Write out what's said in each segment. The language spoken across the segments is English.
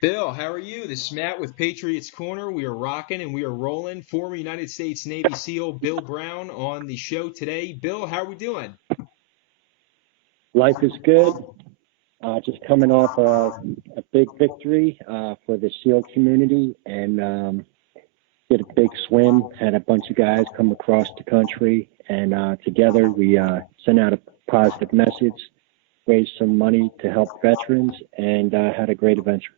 Bill, how are you? This is Matt with Patriots Corner. We are rocking and we are rolling. Former United States Navy SEAL Bill Brown on the show today. Bill, how are we doing? Life is good. Just coming off a big victory for the SEAL community and did a big swim. Had a bunch of guys come across the country, and together we sent out a positive message, raised some money to help veterans, and had a great adventure.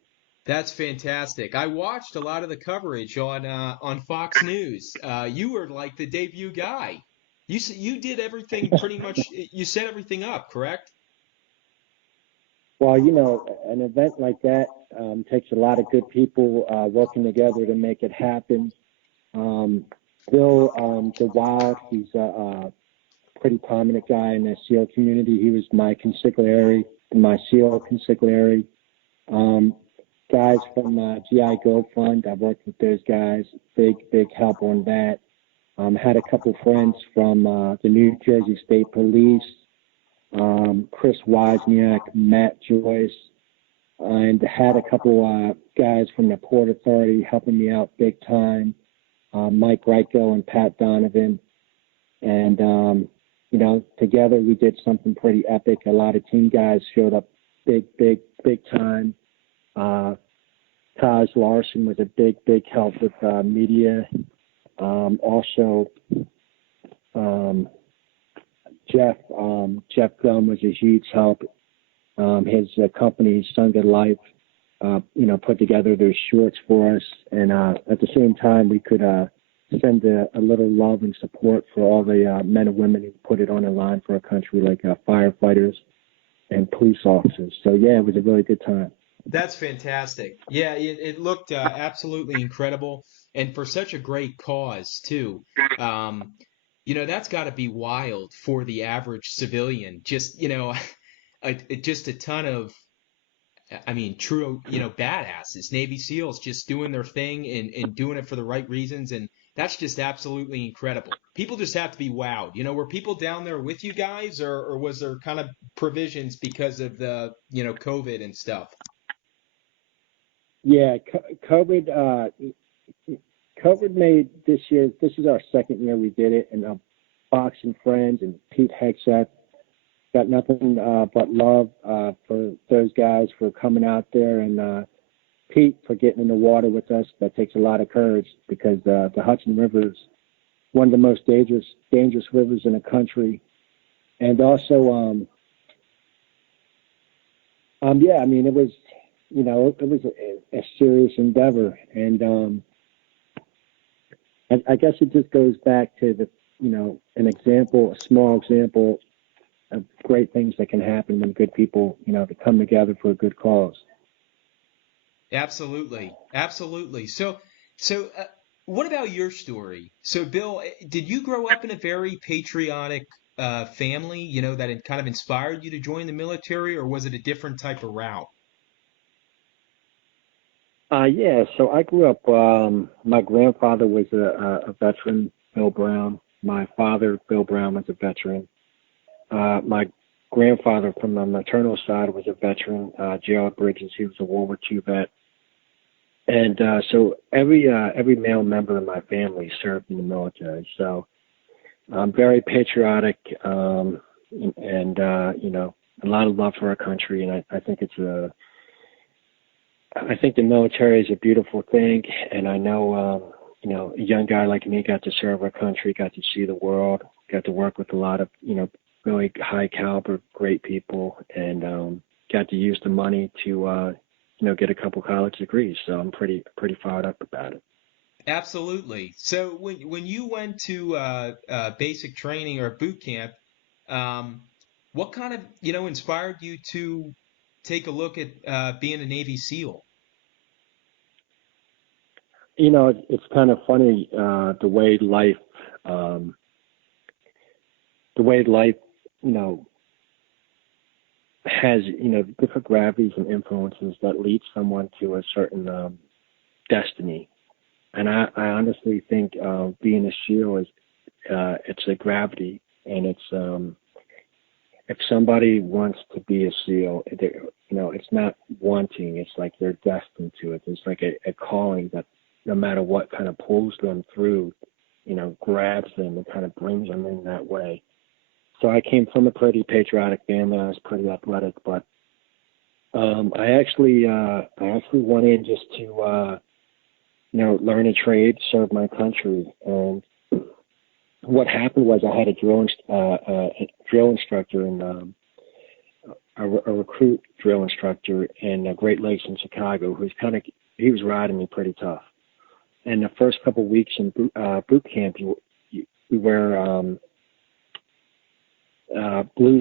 That's fantastic. I watched a lot of the coverage on Fox News. You were like the debut guy. You did everything pretty much. You set everything up, correct? Well, an event like that takes a lot of good people working together to make it happen. Bill DeWild, he's a pretty prominent guy in the SEAL community. He was my consigliere, my SEAL consigliere. Guys from GI Go Fund, I worked with those guys. Big help on that. Had a couple friends from the New Jersey State Police, Chris Wozniak, Matt Joyce, and had a couple guys from the Port Authority helping me out big time. Mike Reiko and Pat Donovan. And, together we did something pretty epic. A lot of team guys showed up big time. Taj Larson was a big help with media. Also, Jeff Gum was a huge help. His company, Sun Good Life, put together those shorts for us. And at the same time, we could send a little love and support for all the men and women who put it on the line for our country, like firefighters and police officers. So, yeah, it was a really good time. That's fantastic. Yeah, it looked absolutely incredible, and for such a great cause too. That's got to be wild for the average civilian. Just just a ton of, I mean, true, badasses, Navy SEALs just doing their thing and doing it for the right reasons, and that's just absolutely incredible. People just have to be wowed. Were people down there with you guys, or was there kind of provisions because of the, COVID and stuff? Yeah, COVID made this year. This is our second year we did it, and boxing friends and Pete Hegseth got nothing but love for those guys for coming out there, and Pete for getting in the water with us. That takes a lot of courage because the Hudson River is one of the most dangerous rivers in the country, and also, yeah, I mean, it was a serious endeavor, and I guess it just goes back to a small example of great things that can happen when good people, to come together for a good cause. Absolutely, absolutely. So, what about your story? So, Bill, did you grow up in a very patriotic family? That had kind of inspired you to join the military, or was it a different type of route? Yeah, so I grew up, my grandfather was a veteran, Bill Brown. My father, Bill Brown, was a veteran. My grandfather from the maternal side was a veteran, Gerald Bridges. He was a World War II vet. And so every male member of my family served in the military. So I'm very patriotic, and a lot of love for our country. And I think I think the military is a beautiful thing, and I know, a young guy like me got to serve our country, got to see the world, got to work with a lot of, really high caliber, great people, and got to use the money to, get a couple college degrees. So I'm pretty fired up about it. Absolutely. So, when you went to basic training or boot camp, um, what kind of inspired you to take a look at being a Navy SEAL? It's kind of funny the way life, the way life, you know, has different gravities and influences that lead someone to a certain destiny. And I honestly think being a SEAL is it's a gravity, and if somebody wants to be a SEAL, it's not wanting. It's like they're destined to it. It's like a calling that no matter what kind of pulls them through, grabs them and kind of brings them in that way. So I came from a pretty patriotic family. I was pretty athletic, but I actually went in just to learn a trade, serve my country. And what happened was I had a drill instructor and a recruit drill instructor in Great Lakes in Chicago, he was riding me pretty tough. And the first couple of weeks in boot camp, we wear blue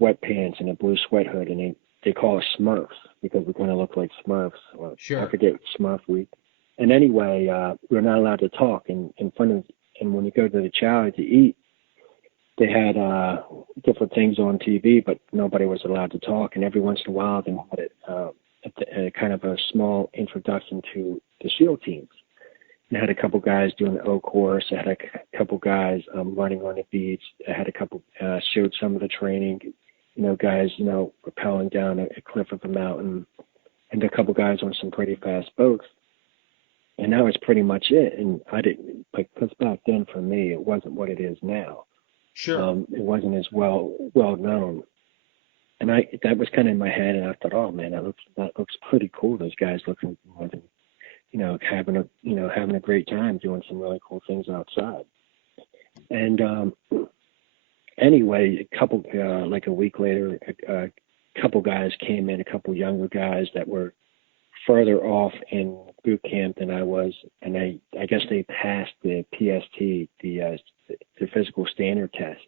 sweatpants and a blue sweat hood, and they call us Smurfs because we kind of look like Smurfs. Or Sure. I forget Smurf week. And anyway, we're not allowed to talk in front of. And when you go to the chow to eat, they had different things on TV, but nobody was allowed to talk. And every once in a while, they had kind of a small introduction to the SEAL teams. And I had a couple guys doing the O course. I had a couple guys running on the beach. I had a couple showed some of the training. Guys, rappelling down a cliff of a mountain, and a couple guys on some pretty fast boats. And that was pretty much it. And I didn't, because back then for me, it wasn't what it is now. Sure. It wasn't as well known. And that was kind of in my head, and I thought, oh man, that looks pretty cool. Those guys looking, having a great time doing some really cool things outside. And anyway, like a week later, a couple guys came in, a couple younger guys that were further off in boot camp than I was, and I guess they passed the PST, the physical standard test,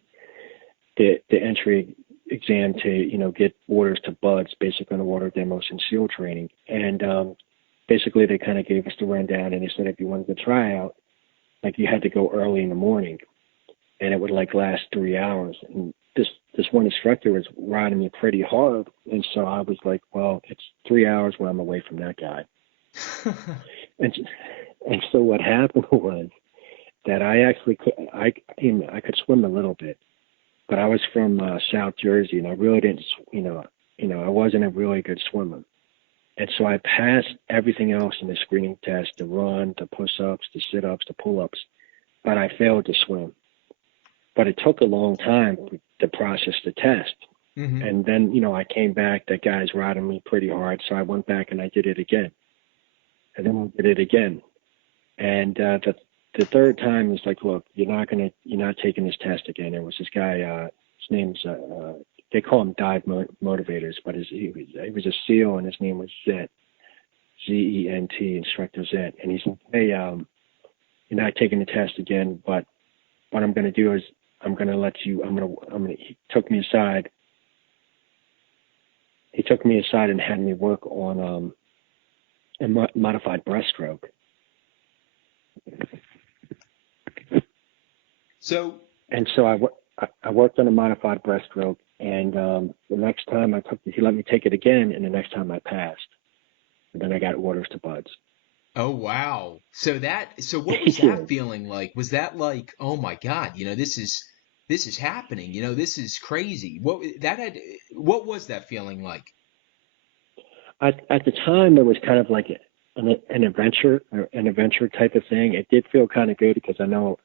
the entry exam to get orders to buds, basic underwater demos and SEAL training. And basically they kind of gave us the rundown, and they said if you wanted to try out, like you had to go early in the morning, and it would last 3 hours. And this one instructor was riding me pretty hard, and so I was like, well, it's 3 hours when I'm away from that guy. and so what happened was that I could swim a little bit, but I was from South Jersey, and I really didn't, I wasn't a really good swimmer. And so I passed everything else in the screening test, the run, the push-ups, the sit-ups, the pull-ups, but I failed to swim. But it took a long time to process the test. Mm-hmm. And then, I came back, that guy's riding me pretty hard. So I went back and I did it again. And then I did it again. And the third time is like, look, you're not taking this test again. There was this guy, his name's, they call him dive motivators, but he was a SEAL, and his name was Zent, Zent, instructor Zent. And he's like, hey, you're not taking the test again, but what I'm going to do is I'm going to let you, he took me aside and had me work on a modified breaststroke. So I worked on a modified breaststroke, and the next time he let me take it again, and the next time I passed. And then I got orders to buds. Oh, wow. So what was that feeling like? Was that like, oh my God, this is happening, this is crazy. What was that feeling like? At the time, it was kind of like an adventure type of thing. It did feel kind of good because I know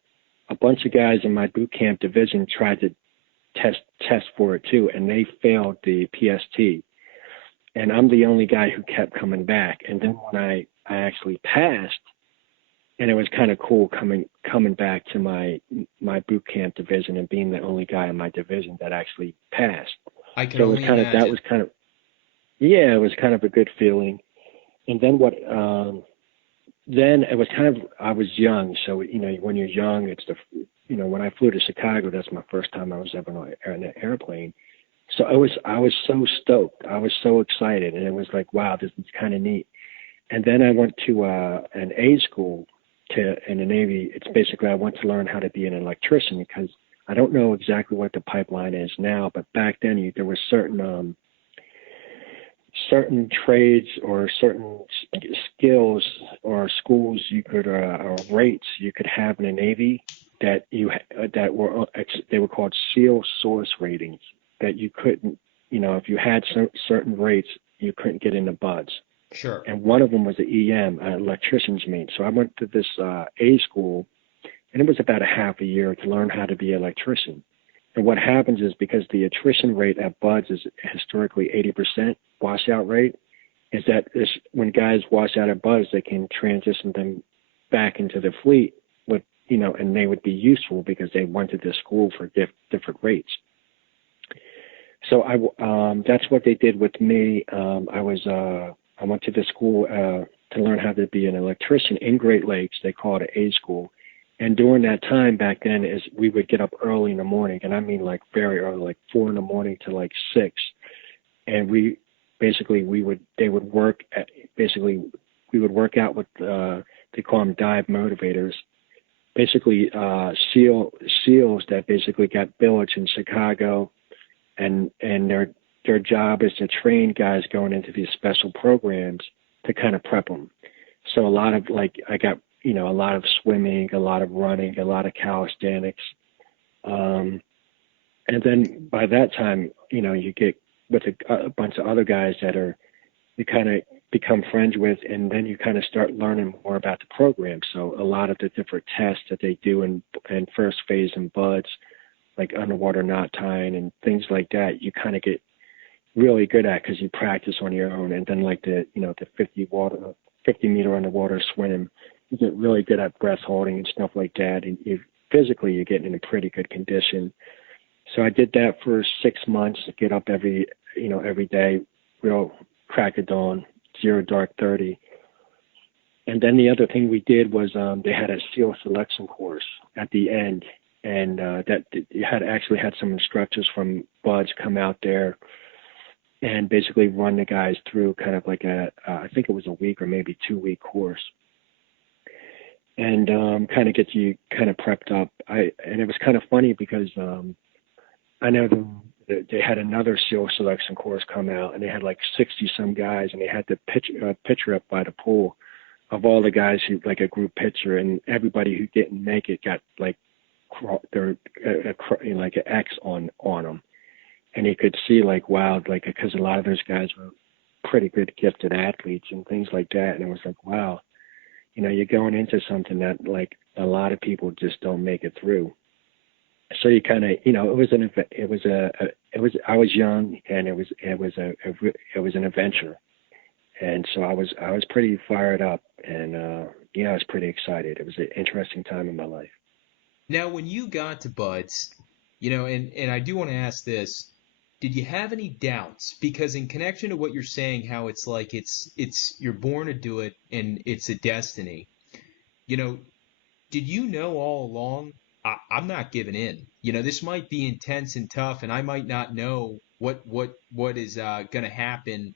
a bunch of guys in my boot camp division tried to test for it too, and they failed the PST. And I'm the only guy who kept coming back. And then when I actually passed, and it was kind of cool coming back to my boot camp division and being the only guy in my division that actually passed. I can only imagine. It was kind of a good feeling. And then then it was kind of, I was young. So, when you're young, it's when I flew to Chicago, that's my first time I was ever on an airplane. So I was so stoked. I was so excited. And it was like, wow, this is kind of neat. And then I went to an A school in the Navy. It's basically, I went to learn how to be an electrician, because I don't know exactly what the pipeline is now, but back then there were certain trades or certain skills or schools you could, or rates you could have in the Navy they were called SEAL source ratings. that you couldn't, if you had certain rates, you couldn't get into buds. Sure. And one of them was the EM, electrician's meet. So I went to this A school, and it was about a half a year to learn how to be an electrician. And what happens is, because the attrition rate at buds is historically 80% washout rate, is that when guys wash out at buds, they can transition them back into the fleet with, and they would be useful because they went to this school for different rates. So that's what they did with me. I went to the school to learn how to be an electrician in Great Lakes. They call it an A school. And during that time back then, is we would get up early in the morning, and I mean like very early, like 4 in the morning to like 6. And we would work out with they call them dive motivators, basically SEALs that basically got billets in Chicago, and their job is to train guys going into these special programs to kind of prep them. So a lot of I got a lot of swimming, a lot of running, a lot of calisthenics, and then by that time you get with a bunch of other guys that you kind of become friends with, and then you kind of start learning more about the program. So a lot of the different tests that they do in first phase and buds, like underwater knot tying and things like that, you kind of get really good at because you practice on your own. And then like the 50 meter underwater swim, you get really good at breath holding and stuff like that. And physically you're getting in a pretty good condition. So I did that for 6 months, to get up every day, real crack of dawn, 0 dark 30. And then the other thing we did was they had a SEAL selection course at the end, and that you had some instructors from buds come out there and basically run the guys through kind of like I think it was a week or maybe 2-week course, and kind of get you kind of prepped up. And it was kind of funny because I know they had another SEAL selection course come out, and they had like 60 some guys, and they had the picture up by the pool of all the guys who, like a group picture, and everybody who didn't make it got like like an X on them. And you could see like, wow, like, because a lot of those guys were pretty good gifted athletes and things like that. And it was like, wow, you're going into something that like a lot of people just don't make it through. So you kind of, I was young, and it was an adventure. And so I was pretty fired up, and I was pretty excited. It was an interesting time in my life. Now, when you got to buds, and I do want to ask this, did you have any doubts? Because in connection to what you're saying, how it's like it's you're born to do it and it's a destiny. Did you know all along, I'm not giving in? This might be intense and tough, and I might not know what is going to happen,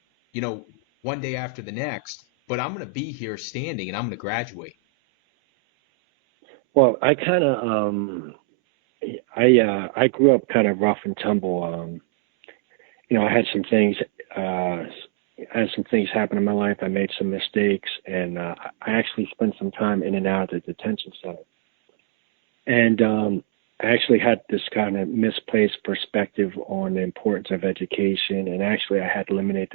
one day after the next, but I'm going to be here standing, and I'm going to graduate. Well, I kind of I grew up kind of rough and tumble. I had some things happen in my life. I made some mistakes, and I actually spent some time in and out of the detention center. And I actually had this kind of misplaced perspective on the importance of education, and actually I had limited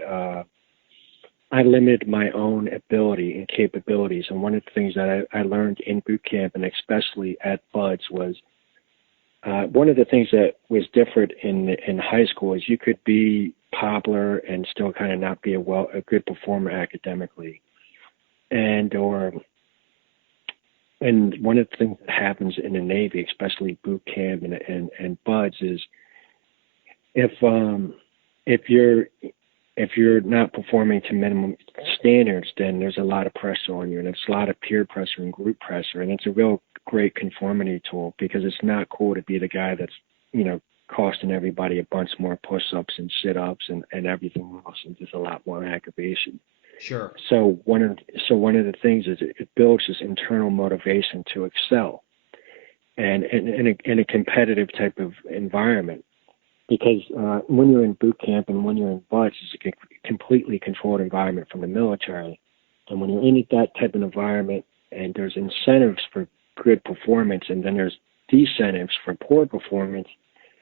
my own ability and capabilities. And one of the things that I learned in boot camp, and especially at buds, was one of the things that was different in high school is you could be popular and still kind of not be a good performer academically. And one of the things that happens in the Navy, especially boot camp and buds, is if you're not performing to minimum standards, then there's a lot of pressure on you, and it's a lot of peer pressure and group pressure, and it's a real great conformity tool, because it's not cool to be the guy that's costing everybody a bunch more push-ups and sit-ups and everything else, and just a lot more aggravation. Sure. So one of the things is it builds this internal motivation to excel, and in a competitive type of environment. Because when you're in boot camp and when you're in buds, it's a completely controlled environment from the military. And when you're in that type of environment, and there's incentives for good performance, and then there's disincentives for poor performance,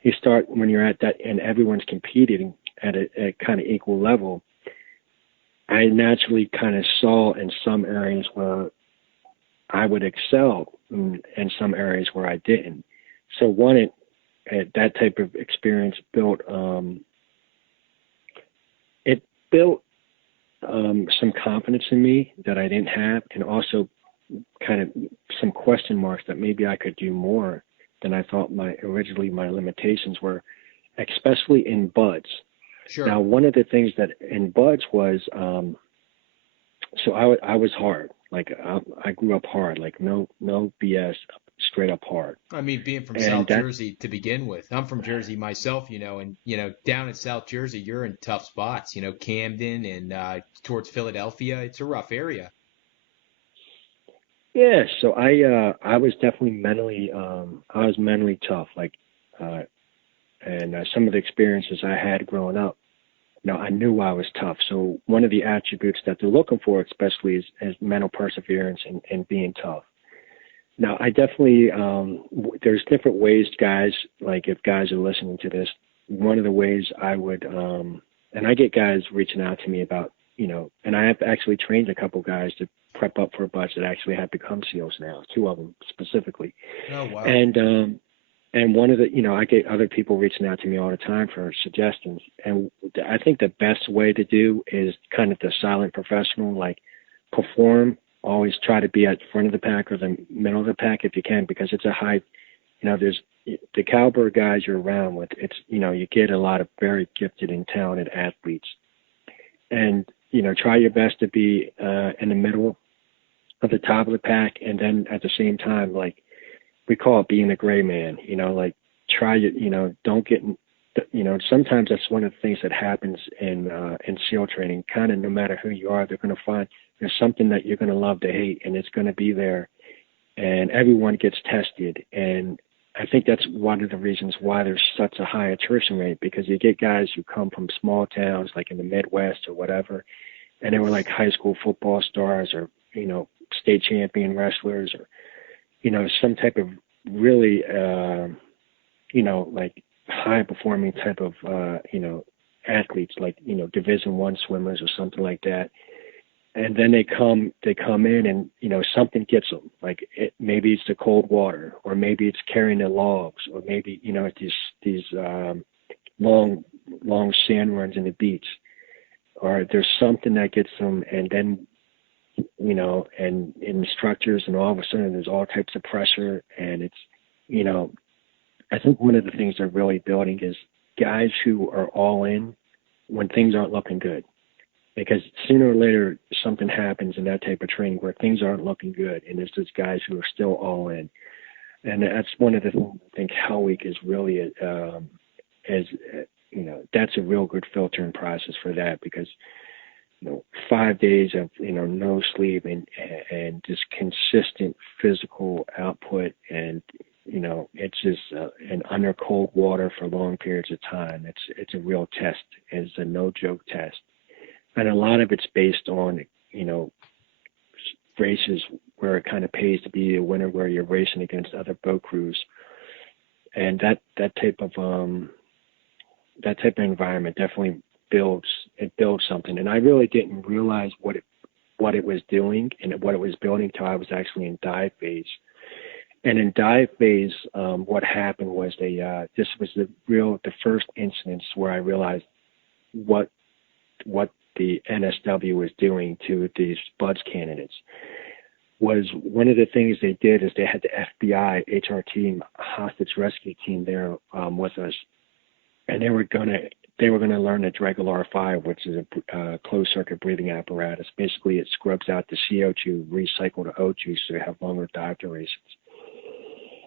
you start when you're at that and everyone's competing at a kind of equal level. I naturally kind of saw in some areas where I would excel and some areas where I didn't. So that type of experience built some confidence in me that I didn't have, and also kind of some question marks that maybe I could do more than I thought my limitations were, especially in buds. Sure. Now, one of the things that in buds was, so I was hard. Like I grew up hard, like no BS, straight up hard. I mean, being from And South that, Jersey to begin with, I'm from Jersey myself, and down in South Jersey, you're in tough spots, Camden and towards Philadelphia. It's a rough area. yeah. So I was definitely mentally tough. Like, and some of the experiences I had growing up, I knew I was tough. So one of the attributes that they're looking for, especially, is mental perseverance and being tough. Now, I definitely, there's different ways, guys, like if guys are listening to this, one of the ways I would, and I get guys reaching out to me about, and I have actually trained a couple guys to prep up for buds that actually have become SEALs now, 2 of them specifically. Oh, wow. And one of the, I get other people reaching out to me all the time for suggestions. And I think the best way to do is kind of the silent professional, like perform, always try to be at the front of the pack or the middle of the pack if you can, because it's a high, there's the caliber of guys you're around with. It's, you get a lot of very gifted and talented athletes. And, try your best to be in the middle of the top of the pack. And then at the same time, like, we call it being a gray man, like try it, don't get, sometimes that's one of the things that happens in SEAL training. Kind of no matter who you are, they're going to find there's something that you're going to love to hate, and it's going to be there, and everyone gets tested. And I think that's one of the reasons why there's such a high attrition rate, because you get guys who come from small towns like in the Midwest or whatever, and they were like high school football stars or, state champion wrestlers or, some type of really, like high performing type of, athletes, like, Division I swimmers or something like that. And then they come in and, something gets them, like maybe it's the cold water, or maybe it's carrying the logs, or maybe, these long sand runs in the beach, or there's something that gets them. And then, and instructors, and all of a sudden there's all types of pressure. And it's, I think one of the things they're really building is guys who are all in when things aren't looking good, because sooner or later something happens in that type of training where things aren't looking good. And there's those guys who are still all in. And that's one of the things I think Hell Week is really, that's a real good filtering process for that, because 5 days of no sleep and just consistent physical output, and it's just and under cold water for long periods of time. It's a real test. It's a no joke test, and a lot of it's based on races where it kind of pays to be a winner, where you're racing against other boat crews, and that type of environment definitely builds something. And I really didn't realize what it was doing and what it was building till I was actually in dive phase. And in dive phase, what happened was this was the first instance where I realized what the NSW was doing to these BUDS candidates. Was one of the things they did is they had the FBI HR team, hostage rescue team there with us, and they were gonna learn the Dragolar 5, which is a closed circuit breathing apparatus. Basically, it scrubs out the CO2, recycle the O2, so they have longer dive durations.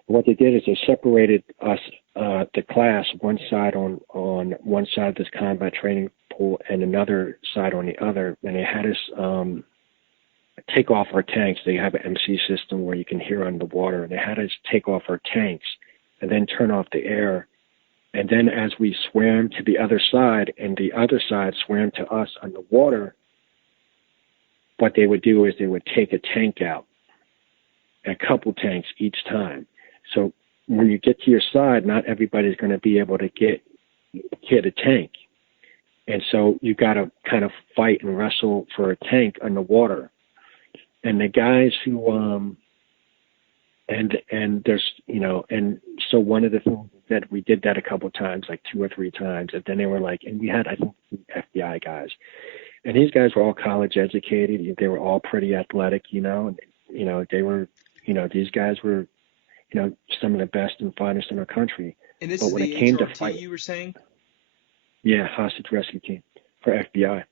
What they did is they separated us, the class, one side on one side of this combat training pool and another side on the other, and they had us take off our tanks. They have an MC system where you can hear underwater, and they had us take off our tanks and then turn off the air. And then as we swam to the other side and the other side swam to us underwater, what they would do is they would take a tank out, a couple tanks each time. So when you get to your side, not everybody's going to be able to get a tank. And so you got to kind of fight and wrestle for a tank underwater. And the guys who, and there's, and so one of the things that we did that a couple of times, like 2 or 3 times, and then they were like, and we had, I think, FBI guys, and these guys were all college educated. They were all pretty athletic, and, they were, these guys were, some of the best and finest in our country. And this But is when the it came to HRT fight, you were saying? yeah, hostage rescue team for FBI.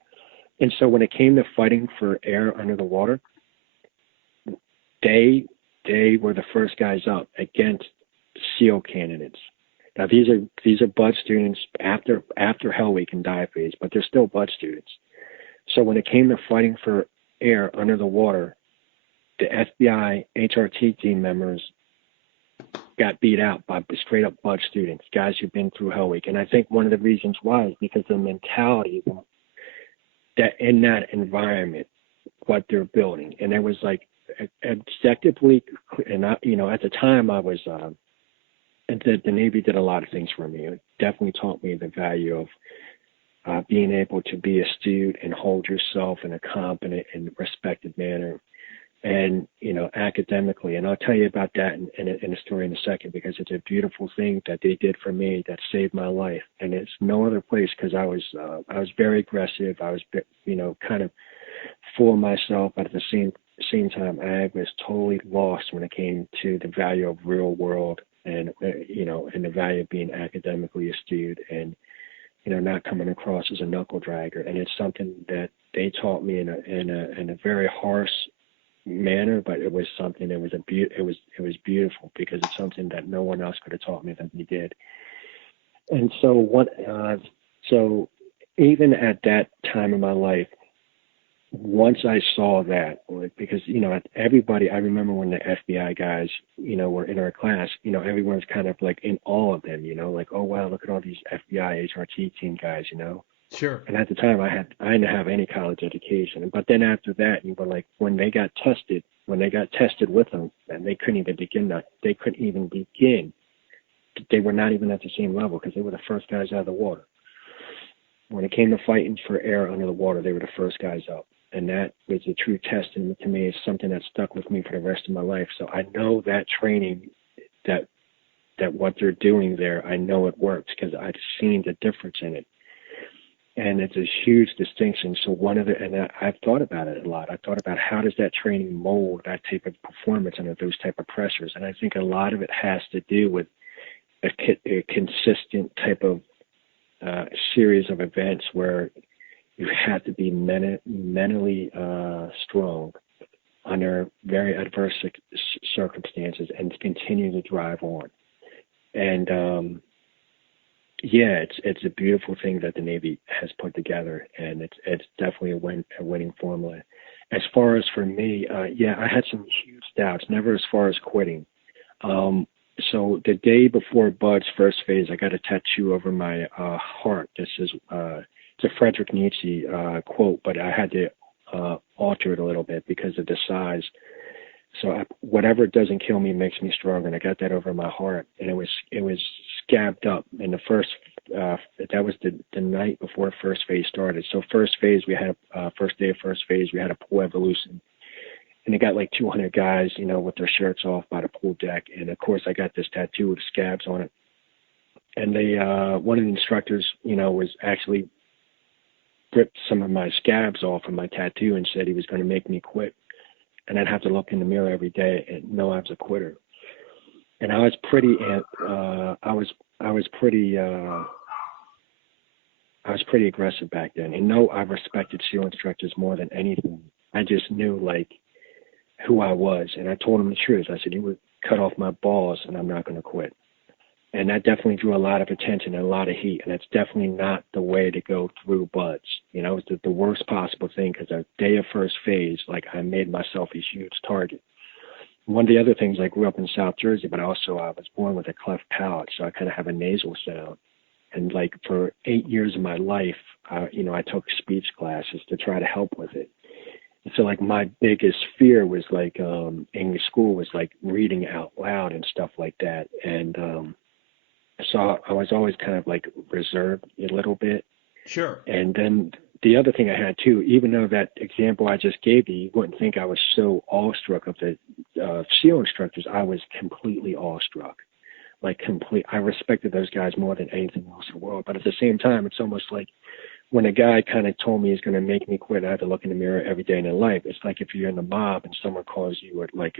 And so when it came to fighting for air under the water, they were the first guys up against SEAL candidates. Now these are bud students after Hell Week and dive phase, but they're still bud students. So when it came to fighting for air under the water, the FBI HRT team members got beat out by straight up bud students, guys who've been through Hell Week. And I think one of the reasons why is because the mentality that in that environment, what they're building. And it was like objectively, and at the time I was, and the Navy did a lot of things for me. It definitely taught me the value of being able to be astute and hold yourself in a competent and respected manner. And, academically, and I'll tell you about that in a story in a second, because it's a beautiful thing that they did for me that saved my life. And it's no other place, because I was very aggressive. I was, kind of full of myself, but at the same time, I was totally lost when it came to the value of real world and, and the value of being academically astute and, not coming across as a knuckle dragger. And it's something that they taught me in a very harsh manner, but it was something that it was beautiful, because it's something that no one else could have taught me than he did. And so so even at that time in my life, once I saw that, because everybody, I remember when the FBI guys were in our class, everyone's kind of like in awe of them, like, oh wow, look at all these FBI HRT team guys, Sure. And at the time, I didn't have any college education. But then after that, you were like, when they got tested with them, and they couldn't even begin. They were not even at the same level, because they were the first guys out of the water. When it came to fighting for air under the water, they were the first guys up. And that was a true testament to me. It's something that stuck with me for the rest of my life. So I know that training, that what they're doing there, I know it works, because I've seen the difference in it. And it's a huge distinction. So I've thought about it a lot. I thought about how does that training mold that type of performance under those type of pressures. And I think a lot of it has to do with a consistent type of series of events where you have to be mentally strong under very adverse circumstances and to continue to drive on. And it's a beautiful thing that the Navy has put together, and it's definitely a winning formula. As far as for me, I had some huge doubts, never as far as quitting. So the day before Bud's first phase, I got a tattoo over my heart. This is it's a Friedrich Nietzsche quote, but I had to alter it a little bit because of the size. So whatever doesn't kill me makes me stronger, and I got that over my heart. And it was scabbed up. And the first that was the night before first phase started. So first phase, we had first day of first phase, we had a pool evolution. And they got like 200 guys, with their shirts off by the pool deck. And of course, I got this tattoo with scabs on it. And they, one of the instructors, was actually ripped some of my scabs off of my tattoo and said he was going to make me quit. And I'd have to look in the mirror every day and know I was a quitter. And I was pretty aggressive back then. And I respected SEAL instructors more than anything. I just knew who I was, and I told him the truth. I said, you would cut off my balls, and I'm not going to quit. And that definitely drew a lot of attention and a lot of heat, and it's definitely not the way to go through buds. It was the worst possible thing, because the day of first phase, I made myself a huge target. One of the other things, I grew up in South Jersey, but also I was born with a cleft palate, so I kind of have a nasal sound. And for 8 years of my life, I took speech classes to try to help with it. So like my biggest fear was like in school was like reading out loud and stuff like that. And so I was always kind of like reserved a little bit. Sure. And then the other thing I had too, even though that example I just gave you wouldn't think I was so awestruck of the SEAL instructors. I was completely awestruck. Like I respected those guys more than anything else in the world. But at the same time, it's almost like when a guy kind of told me he's going to make me quit, I had to look in the mirror every day in their life. It's like if you're in the mob and someone calls you like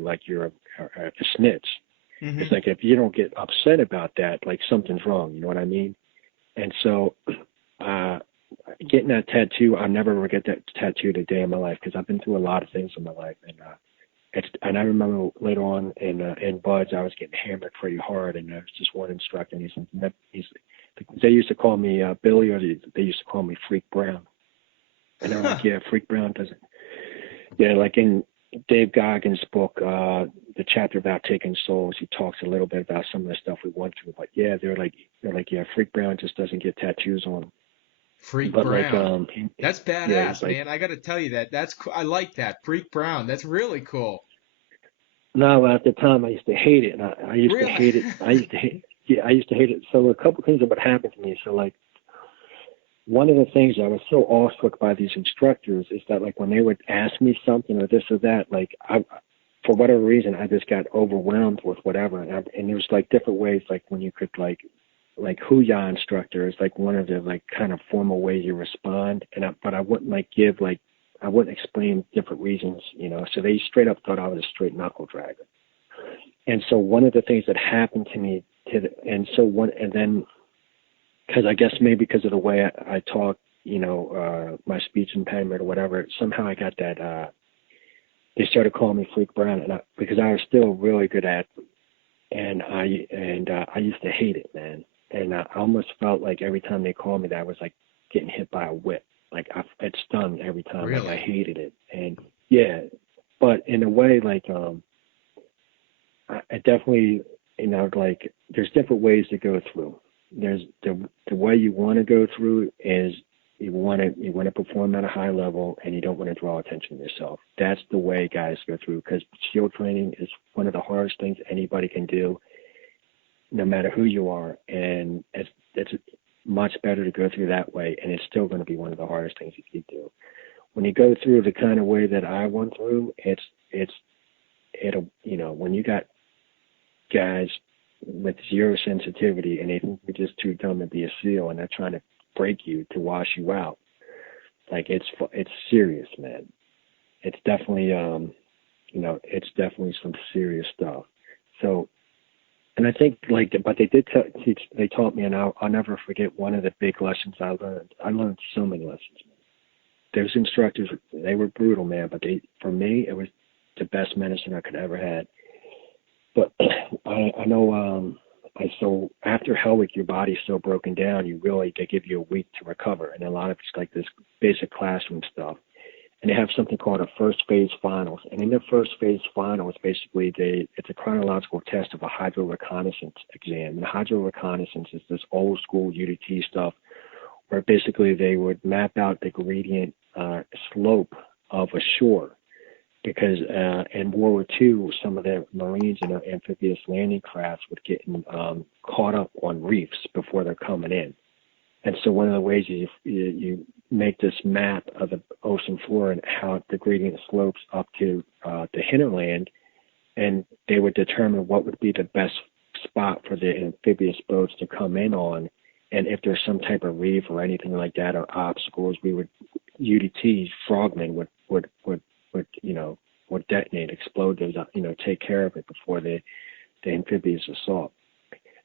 like you're a snitch. Mm-hmm. It's like if you don't get upset about that, like something's wrong. You know what I mean? And so getting that tattoo, I'll never forget that tattoo a day in my life because I've been through a lot of things in my life. And I remember later on in Buds, I was getting hammered pretty hard, and there was just one instructor, and they used to call me Billy, or they used to call me Freak Brown. And they're like, yeah, Freak Brown doesn't. Yeah, like in Dave Goggins' book, the chapter about taking souls, he talks a little bit about some of the stuff we went through. But yeah, they're like, yeah, Freak Brown just doesn't get tattoos on him. Freak But Brown. like, That's yeah, badass, he's like, man. I got to tell you that. I like that. Freak Brown. That's really cool. no, at the time I used to hate it, and I used to Really? hate it. I used to hate it. So a couple things that would happen to me. So like, one of the things I was so awestruck by these instructors is that like when they would ask me something or this or that, like for whatever reason, I just got overwhelmed with whatever. And there's like different ways, like when you could like Huya instructor is like one of the like kind of formal ways you respond. But I wouldn't like I wouldn't explain different reasons, so they straight up thought I was a straight knuckle dragger. And so one of the things that happened to me and then, because I guess maybe because of the way I talk, my speech impediment or whatever, somehow I got that, they started calling me Freak Brown, because I was still really good at it. And I used to hate it, man. And I almost felt like every time they called me that I was like getting hit by a whip. Like it stung every time. Really? Like I hated it. And yeah, but in a way, like, I definitely, like there's different ways to go through. There's the way you want to go through is you want to perform at a high level and you don't want to draw attention to yourself. That's the way guys go through, because SEAL training is one of the hardest things anybody can do, no matter who you are. And it's much better to go through that way, and it's still going to be one of the hardest things you can do. When you go through the kind of way that I went through, it'll when you got guys with zero sensitivity and they think you're just too dumb to be a SEAL and they're trying to break you to wash you out, like it's serious, man. It's definitely it's definitely some serious stuff. So, and I think but they did they taught me, and I'll never forget one of the big lessons I learned. I learned so many lessons. Those instructors, they were brutal, man, but for me, it was the best medicine I could ever had. But I know, so after Hell Week, your body's so broken down, they give you a week to recover. And a lot of it's like this basic classroom stuff. And they have something called a first phase finals. And in the first phase finals, basically, it's a chronological test of a hydro reconnaissance exam. And hydro reconnaissance is this old school UDT stuff where basically they would map out the gradient slope of a shore. Because in World War II, some of the Marines and their amphibious landing crafts would get caught up on reefs before they're coming in. And so one of the ways is you make this map of the ocean floor and how the gradient slopes up to the hinterland, and they would determine what would be the best spot for the amphibious boats to come in on. And if there's some type of reef or anything like that or obstacles, UDTs, frogmen would detonate, explode those, take care of it before the amphibious assault.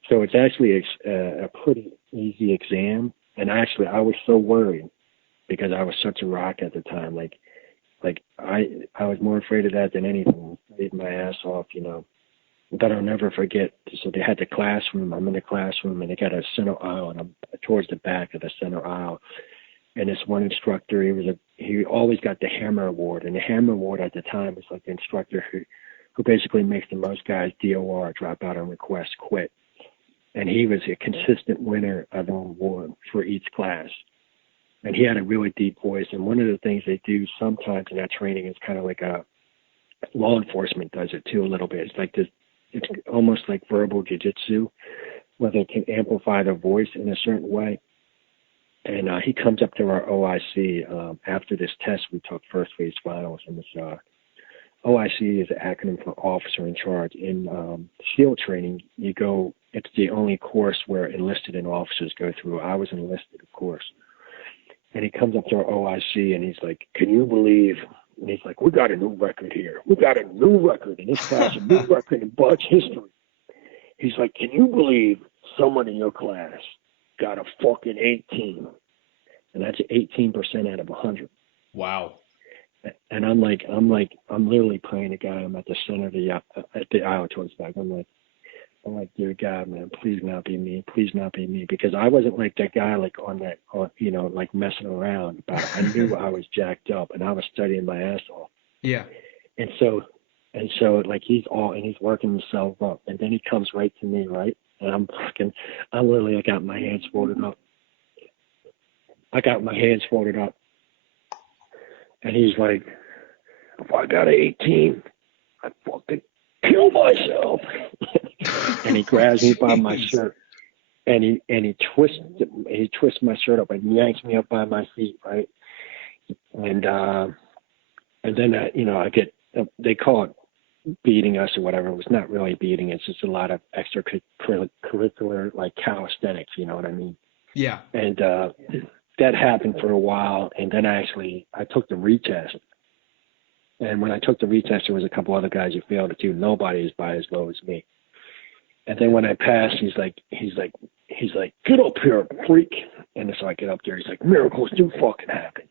So it's actually a pretty easy exam. And actually, I was so worried because I was such a rock at the time. Like I was more afraid of that than anything. Reading my ass off, But I'll never forget. So they had the classroom. I'm in the classroom, and they got a center aisle, and I'm towards the back of the center aisle. And this one instructor, he always got the Hammer Award. And the Hammer Award at the time was like the instructor who basically makes the most guys DOR, drop out on request, quit. And he was a consistent winner of the award for each class. and he had a really deep voice. And one of the things they do sometimes in that training is kind of like a law enforcement does it too a little bit. It's like this, it's almost like verbal jiu-jitsu, where they can amplify their voice in a certain way. And he comes up to our OIC after this test we took, first phase finals, and this OIC is an acronym for Officer in Charge. In SEAL training, you go, it's the only course where enlisted and officers go through. I was enlisted, of course. And he comes up to our OIC and he's like, can you believe, and he's like, we got a new record here. We got a new record in this class, a new record in Bud's history. He's like, can you believe someone in your class got a fucking 18? And that's 18% out of 100. Wow. And I'm literally praying to God. I'm at the center of the aisle towards back. I'm like, dear God, man, please not be me. Please not be me. Because I wasn't like that guy, like like messing around about it. I knew I was jacked up and I was studying my ass off. Yeah. And so like he's working himself up. And then he comes right to me, right? And I got my hands folded up. And he's like, if I got an 18, I'd fucking kill myself. And he grabs me by my shirt, and he twists my shirt up and yanks me up by my feet, right? And then I get, they call it beating us or whatever. It was not really beating. It's just a lot of extracurricular, like calisthenics. You know what I mean? Yeah. And that happened for a while, and then I took the retest. And when I took the retest, there was a couple other guys who failed it too. Nobody is by as low as me. And then when I passed, he's like, get up here, freak. And so I get up there. He's like, miracles do fucking happen.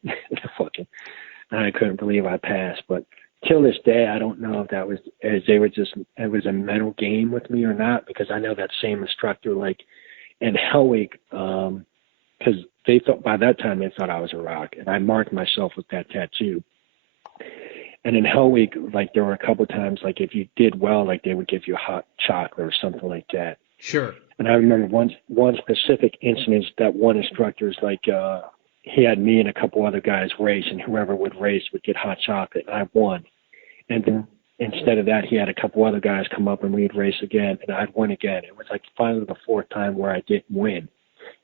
And I couldn't believe I passed. But till this day, I don't know if that was it was a mental game with me or not, because I know that same instructor, like in Hell Week, because they thought by that time they thought I was a rock, and I marked myself with that tattoo. And in Hell Week, like there were a couple times, like if you did well, like they would give you hot chocolate or something like that. Sure. And I remember one specific incident that one instructor is like, he had me and a couple other guys race, and whoever would race would get hot chocolate. And I won. And then instead of that, he had a couple other guys come up and we'd race again, and I'd win again. It was like finally the fourth time where I didn't win.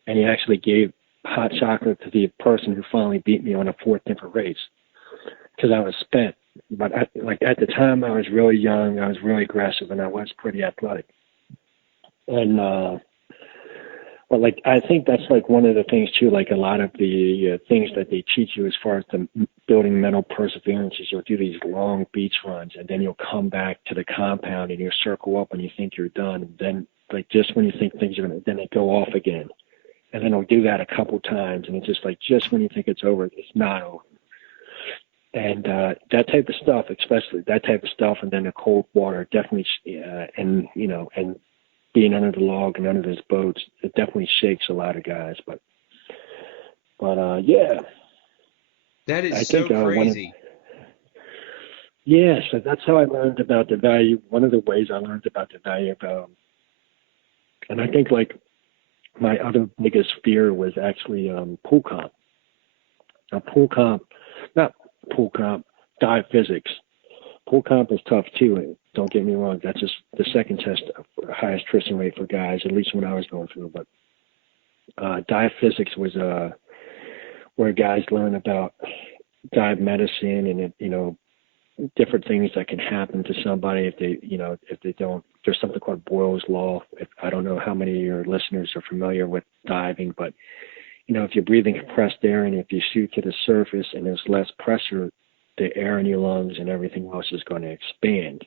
And he actually gave hot chocolate to the person who finally beat me on a fourth different race, because I was spent. But at the time, I was really young, I was really aggressive, and I was pretty athletic. And but like I think that's like one of the things too. Like a lot of the things that they teach you as far as the building mental perseverance is you'll do these long beach runs, and then you'll come back to the compound and you'll circle up and you think you're done, and then like just when you think things are gonna, then they go off again. And then I'll do that a couple times, and it's just like just when you think it's over, it's not over. And that type of stuff, especially that type of stuff, and then the cold water definitely, and being under the log and under those boats, it definitely shakes a lot of guys. But yeah. That is so crazy. Yeah, so that's how I learned about the value. One of the ways I learned about the value of, and I think like my other biggest fear was actually pool comp. Now dive physics. Pool comp is tough too. Don't get me wrong. That's just the second test, highest attrition rate for guys, at least when I was going through. But dive physics was where guys learn about dive medicine and different things that can happen to somebody if they don't. There's something called Boyle's law. I don't know how many of your listeners are familiar with diving, but if you're breathing compressed air and if you shoot to the surface and there's less pressure, the air in your lungs and everything else is going to expand.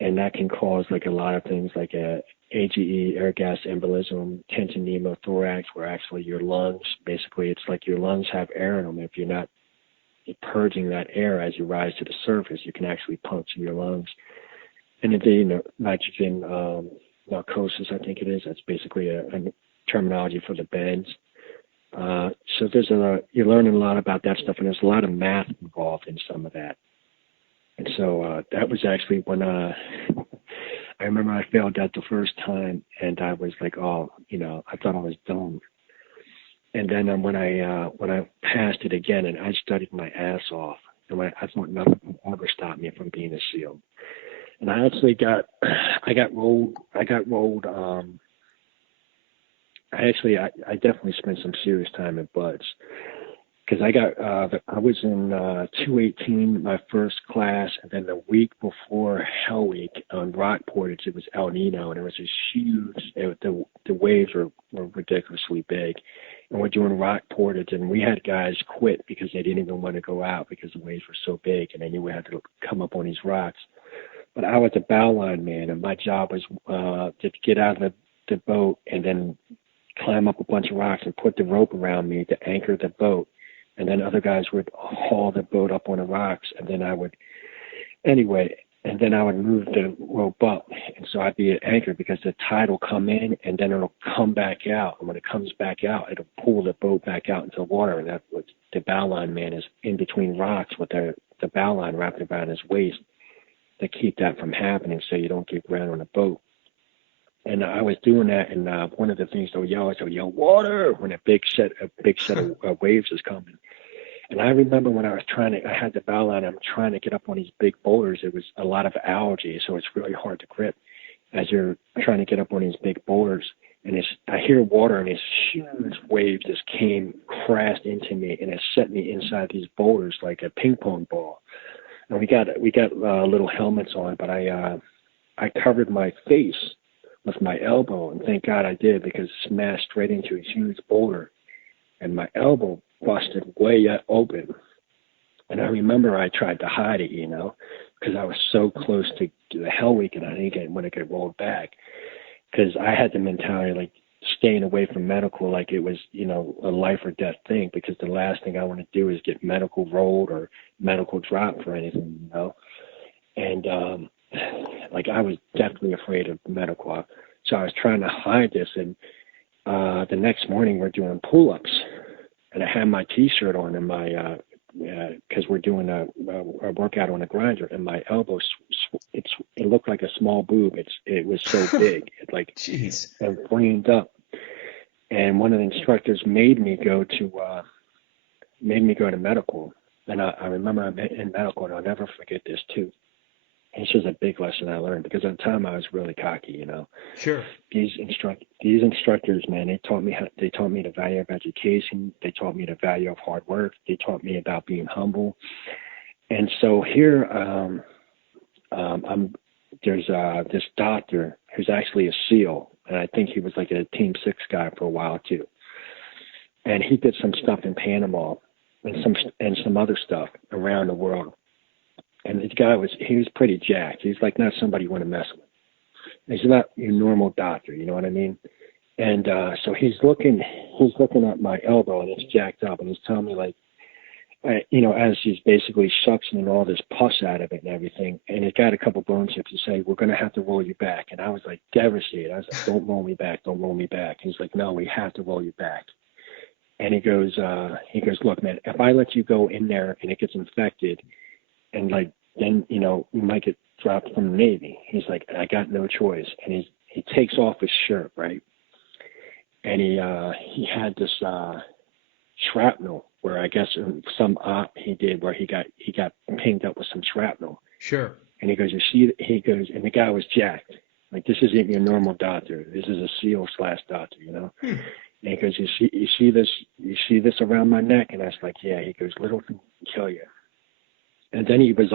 And that can cause like a lot of things like AGE, air gas embolism, tension pneumothorax, where actually your lungs, basically it's like your lungs have air in them. If you're not purging that air as you rise to the surface, you can actually puncture your lungs. And then, nitrogen narcosis, I think it is. That's basically a terminology for the bends. So you're learning a lot about that stuff, and there's a lot of math involved in some of that. And so that was actually when I remember I failed that the first time, and I was like, I thought I was dumb. And then when I passed it again, and I studied my ass off, and I thought nothing could ever stop me from being a SEAL. And I actually I got rolled. I definitely spent some serious time at Buds, because I was in 218, my first class, and then the week before Hell Week on Rock Portage, it was El Nino, and it was this huge, the waves were ridiculously big. And we're doing Rock Portage, and we had guys quit because they didn't even want to go out because the waves were so big, and they knew we had to come up on these rocks. But I was a bow line man, and my job was to get out of the boat and then climb up a bunch of rocks and put the rope around me to anchor the boat. And then other guys would haul the boat up on the rocks, and then I would move the rope up. And so I'd be at anchor because the tide will come in and then it'll come back out. And when it comes back out, it'll pull the boat back out into the water. And that's what the bow line man is in between rocks with the bow line wrapped around his waist to keep that from happening so you don't get ground on the boat. And I was doing that, and one of the things they'll yell is, water, when a big set of waves is coming. And I remember when I had the bow line, I'm trying to get up on these big boulders. It was a lot of algae, so it's really hard to grip as you're trying to get up on these big boulders. And I hear water, and this huge wave just crashed into me, and it set me inside these boulders like a ping pong ball. And we got little helmets on, but I covered my face with my elbow, and thank God I did, because it smashed straight into a huge boulder, and my elbow busted way open. And I remember I tried to hide it, because I was so close to the Hell Week, and I didn't want to get rolled back, because I had the mentality like staying away from medical like it was, a life or death thing, because the last thing I want to do is get medical rolled or medical dropped for anything, And I was definitely afraid of medical. So I was trying to hide this, and the next morning we're doing pull-ups, and I had my T-shirt on, and my because we're doing a workout on a grinder, and my elbow it looked like a small boob. It was so big, Jeez. It flamed up. And one of the instructors made me go to medical, and I remember I'm in medical, and I'll never forget this too. This is a big lesson I learned, because at the time I was really cocky, Sure. These instructors, man, they taught me the value of education. They taught me the value of hard work. They taught me about being humble. And so here, there's this doctor who's actually a SEAL, and I think he was like a Team 6 guy for a while too. And he did some stuff in Panama and some other stuff around the world. And this guy he was pretty jacked. He's like not somebody you want to mess with. He's not your normal doctor, you know what I mean? And so he's looking at my elbow, and it's jacked up, and he's telling me as he's basically suctioning all this pus out of it and everything, and it got a couple bone chips to say, we're going to have to roll you back. And I was like devastated. I was like, don't roll me back. Don't roll me back. And he's like, no, we have to roll you back. And he goes, look, man, if I let you go in there and it gets infected, and then, we might get dropped from the Navy. He's like, I got no choice. And he takes off his shirt, right? And he had this shrapnel, where I guess some op he did where he got pinged up with some shrapnel. Sure. And he goes, and the guy was jacked. Like, this isn't your normal doctor. This is a SEAL/doctor, And he goes, you see this around my neck? And I was like, yeah. He goes, little thing can kill you. And then he was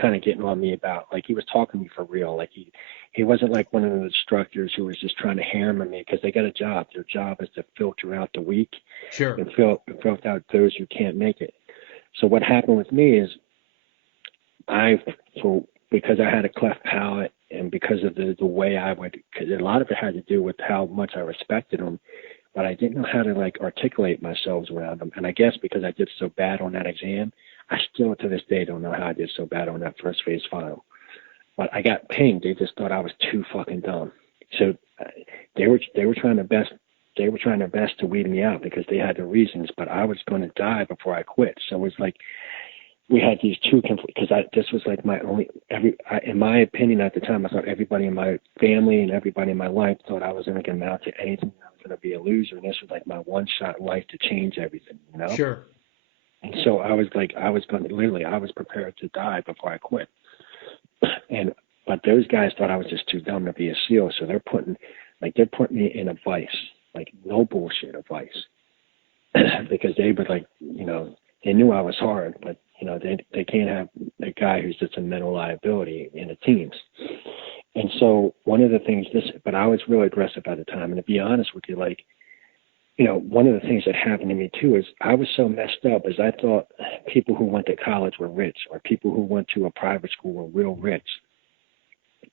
kind of getting on me about, he was talking to me for real. He wasn't like one of the instructors who was just trying to hammer me, because they got a job. Their job is to filter out the weak. Sure. And filter out those who can't make it. So what happened with me is because I had a cleft palate, and because of the way because a lot of it had to do with how much I respected them, but I didn't know how to articulate myself around them. And I guess because I did so bad on that exam, I still to this day don't know how I did so bad on that first phase final. But I got pinged. They just thought I was too fucking dumb. So they were trying their best. They were trying their best to weed me out, because they had their reasons. But I was going to die before I quit. So it was like we had these two because this was like my only in my opinion at the time. I thought everybody in my family and everybody in my life thought I wasn't going to amount to anything. I was going to be a loser, and this was like my one shot in life to change everything, you know? Sure. And so I was like, I was prepared to die before I quit. But those guys thought I was just too dumb to be a SEAL, so they're putting me in a vice, like no bullshit, a vice, because they would like, you know, they knew I was hard, but you know, they can't have a guy who's just a mental liability in the teams. And so one of the things but I was really aggressive at the time, and to be honest with you, like, you know, one of the things that happened to me too is I was so messed up as I thought people who went to college were rich, or people who went to a private school were real rich.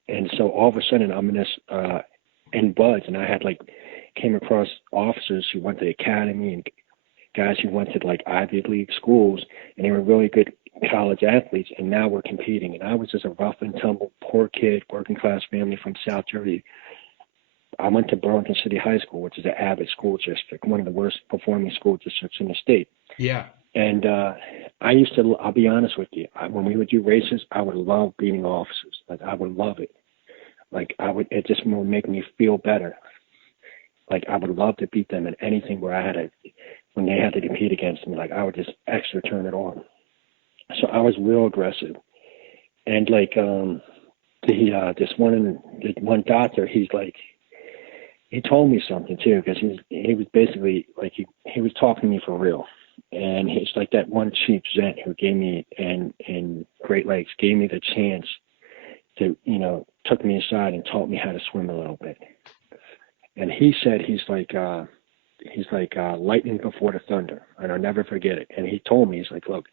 And so all of a sudden I'm in this, in Buds, and I had like, came across officers who went to the academy and guys who went to like Ivy League schools, and they were really good college athletes, and now we're competing. And I was just a rough and tumble, poor kid, working class family from South Jersey. I went to Burlington City High School, which is an avid school district, one of the worst performing school districts in the state. Yeah. And I used to, I'll be honest with you, when we would do races, I would love beating officers. Like, I would love it. Like, it just would make me feel better. Like, I would love to beat them in anything where when they had to compete against me, like, I would just extra turn it on. So I was real aggressive. And like, this one doctor, he's like, he told me something too, because he was basically like, he was talking to me for real. And he's like that one chief gent who gave me, in Great Lakes, gave me the chance to, you know, took me aside and taught me how to swim a little bit. And he said, he's like lightning before the thunder, and I'll never forget it. And he told me, he's like, look,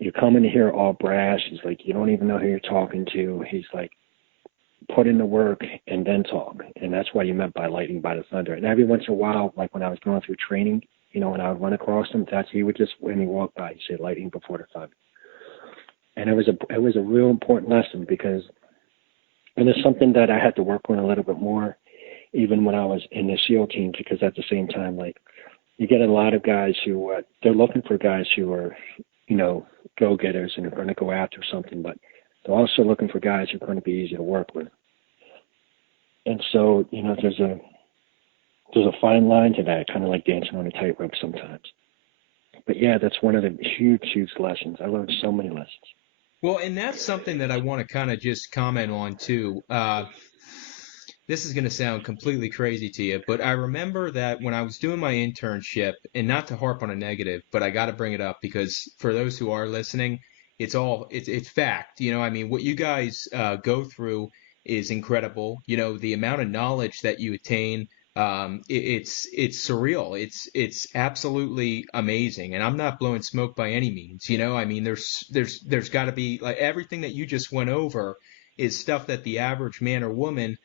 you come in here all brash. He's like, you don't even know who you're talking to. He's like, put in the work and then talk. And that's what he meant by lightning by the thunder. And every once in a while, like when I was going through training, you know, when I would run across him, he would just, when he walked by, he'd say lightning before the thunder. And it was a real important lesson, because, and it's something that I had to work on a little bit more, even when I was in the SEAL team, because at the same time, like, you get a lot of guys who, they're looking for guys who are, you know, go-getters and are going to go after something, but they're also looking for guys who are going to be easy to work with. And so, you know, there's a fine line to that, kind of like dancing on a tightrope sometimes. But yeah, that's one of the huge, huge lessons. I learned so many lessons. Well, and that's something that I want to kind of just comment on too. This is going to sound completely crazy to you, but I remember that when I was doing my internship, and not to harp on a negative, but I got to bring it up because for those who are listening, it's fact. You know, I mean, what you guys go through is incredible. You know, the amount of knowledge that you attain, it's surreal. It's absolutely amazing, and I'm not blowing smoke by any means. You know, I mean, there's got to be, like, everything that you just went over is stuff that the average man or woman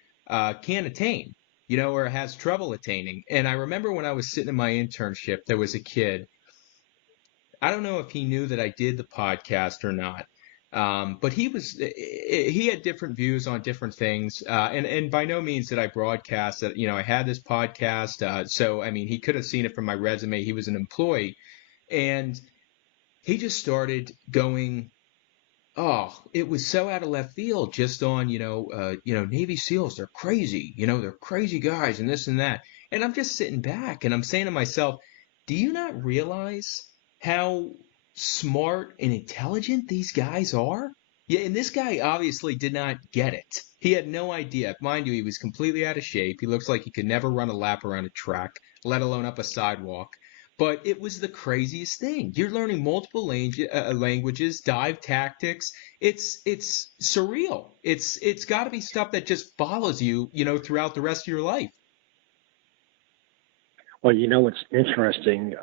can't attain, you know, or has trouble attaining. And I remember when I was sitting in my internship, there was a kid. I don't know if he knew that I did the podcast or not, but he had different views on different things, and by no means did I broadcast that, you know, I had this podcast. So I mean, he could have seen it from my resume. He was an employee, and he just started going, oh, it was so out of left field, just on, Navy SEALs, they're crazy, they're crazy guys and this and that. And I'm just sitting back and I'm saying to myself, do you not realize how smart and intelligent these guys are? Yeah, and this guy obviously did not get it. He had no idea. Mind you, he was completely out of shape. He looks like he could never run a lap around a track, let alone up a sidewalk. But it was the craziest thing. You're learning multiple languages, dive tactics. It's surreal. It's got to be stuff that just follows you, throughout the rest of your life. Well, you know what's interesting?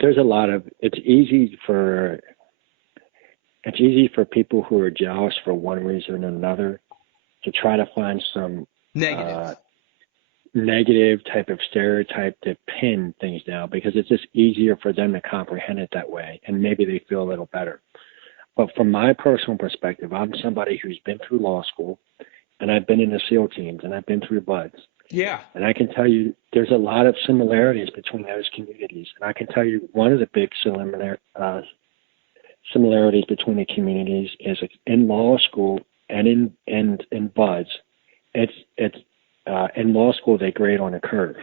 There's a lot of. It's easy for people who are jealous for one reason or another to try to find some negative type of stereotype to pin things down, because it's just easier for them to comprehend it that way, and maybe they feel a little better. But from my personal perspective, I'm somebody who's been through law school, and I've been in the SEAL teams, and I've been through BUDS. Yeah. And I can tell you there's a lot of similarities between those communities. And I can tell you one of the big similarities between the communities is in law school and in BUDS, it's in law school, they grade on a curve.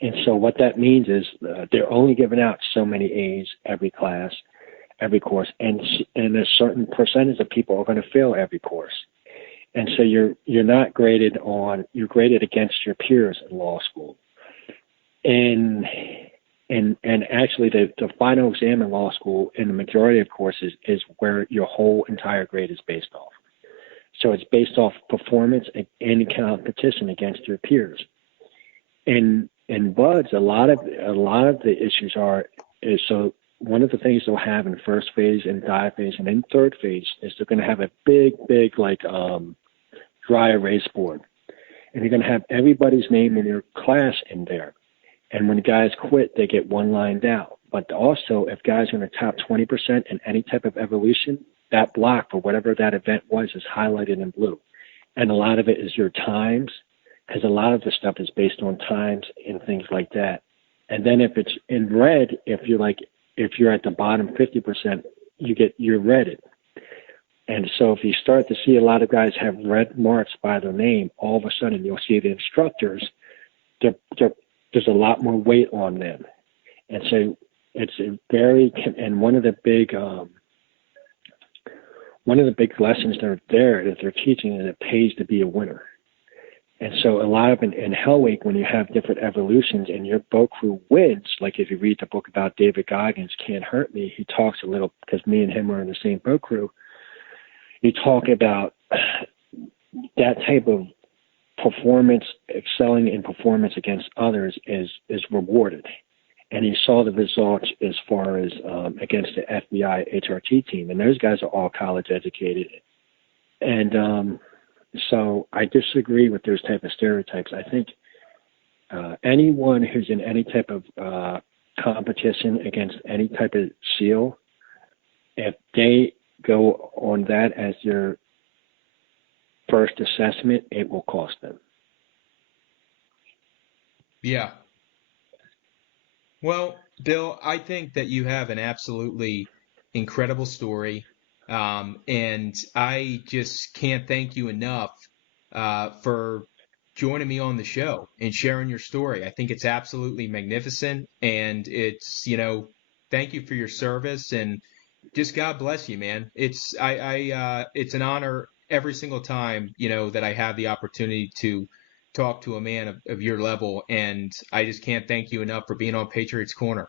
And so what that means is they're only giving out so many A's every class, every course, and a certain percentage of people are going to fail every course. And so you're graded against your peers in law school. And actually the final exam in law school in the majority of courses is where your whole entire grade is based off. So it's based off performance and competition against your peers. And buds, a lot of the issues is so one of the things they'll have in first phase and dive phase and in third phase is they're going to have a big like dry erase board, and you're going to have everybody's name in your class in there. And when guys quit, they get one lined out. But also, if guys are in the top 20% in any type of evolution, that block for whatever that event was is highlighted in blue. And a lot of it is your times, because a lot of the stuff is based on times and things like that. And then if it's in red, if you're at the bottom 50%, you're redded. And so if you start to see a lot of guys have red marks by their name, all of a sudden you'll see the instructors, there's a lot more weight on them. And so it's and one of the big lessons that are there that they're teaching is it pays to be a winner. And so a lot of in Hell Week, when you have different evolutions and your boat crew wins, like if you read the book about David Goggins, Can't Hurt Me, he talks a little, because me and him are in the same boat crew, you talk about that type of performance, excelling in performance against others is rewarded. And he saw the results as far as against the FBI HRT team. And those guys are all college educated. And so I disagree with those type of stereotypes. I think anyone who's in any type of competition against any type of SEAL, if they go on that as their first assessment, it will cost them. Yeah. Well, Bill, I think that you have an absolutely incredible story. And I just can't thank you enough for joining me on the show and sharing your story. I think it's absolutely magnificent. And it's, thank you for your service, and just God bless you, man. It's an honor every single time, that I have the opportunity to talk to a man of your level, and I just can't thank you enough for being on Patriots Corner.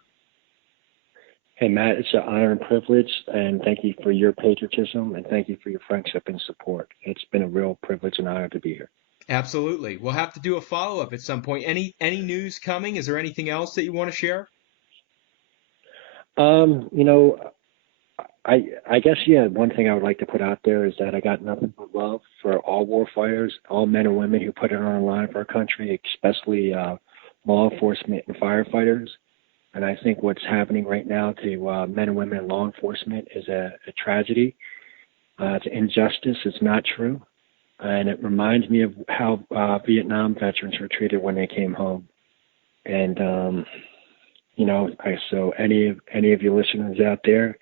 Hey, Matt, it's an honor and privilege, and thank you for your patriotism, and thank you for your friendship and support. It's been a real privilege and honor to be here. Absolutely. We'll have to do a follow-up at some point. Any news coming? Is there anything else that you want to share? I guess, yeah, one thing I would like to put out there is that I got nothing but love for all war fighters, all men and women who put it on the line for our country, especially law enforcement and firefighters. And I think what's happening right now to men and women in law enforcement is a tragedy. It's injustice. It's not true. And it reminds me of how Vietnam veterans were treated when they came home. And, so any of your listeners out there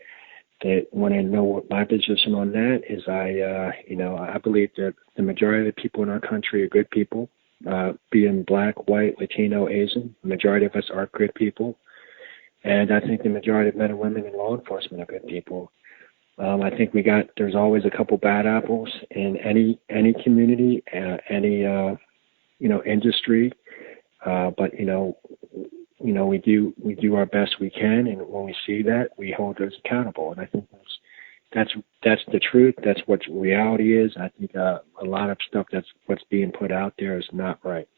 that want to know what my position on that is, I believe that the majority of the people in our country are good people, being black, white, Latino, Asian. The majority of us are good people. And I think the majority of men and women in law enforcement are good people. I think there's always a couple bad apples in any community, any industry. But we do our best we can, and when we see that, we hold those accountable. And I think that's the truth. That's what reality is. I think a lot of stuff what's being put out there is not right.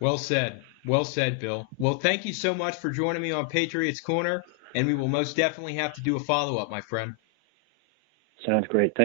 Well said. Well said, Bill. Well, thank you so much for joining me on Patriots Corner, and we will most definitely have to do a follow-up, my friend. Sounds great. Thank you.